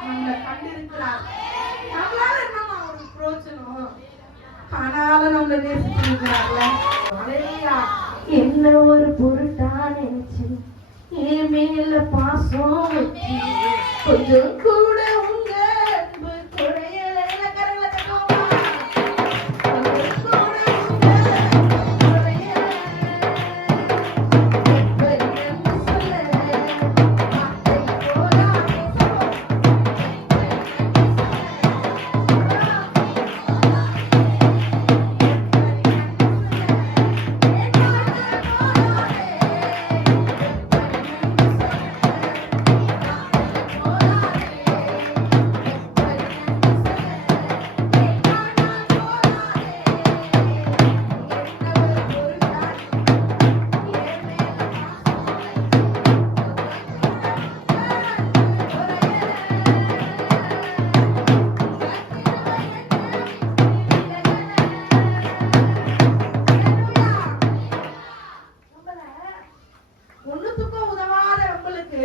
நம்மளை கண்டிருக்கிறார் நம்மளால என்னமா ஒரு பிரோஜனம் ஆனாலும் நம்மளை என்ன ஒரு பொருட்டா நினைச்சு? என் மேல பாசம் கொஞ்சம் ஒண்ணுத்துக்கும் உதவாத உங்களுக்கு